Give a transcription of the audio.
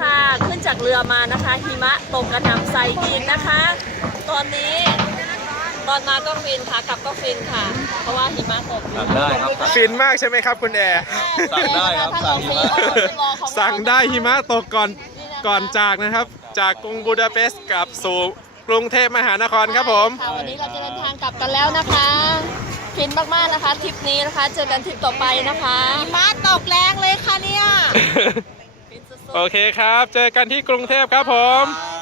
ค่ะขึ้นจากเรือมานะคะหิมะตกกระหน่ำใส่ดินนะคะ ตอนนี้ตอนมาก็ฟินค่ะกลับก็ฟินค่ะ เพราะว่าหิมะตก สั่งได้ครับ ฟินมากใช่ไหมครับคุณแอร์ สั่งได้ครับสั่งหิมะ สั่งได้หิมะตกก่อนจากนะครับ จากกรุงบูดาเปสต์กลับสู่กรุงเทพมหานครครับผม ค่ะวันนี้เราจะเดินทางกลับกันแล้วนะคะ ฟินมากๆนะคะทริปนี้นะคะ เจอกันทริปต่อไปนะคะหิมะตกแรงเลยค่ะเนี่ย โอเคครับ เจอกันที่กรุงเทพครับผม ครับ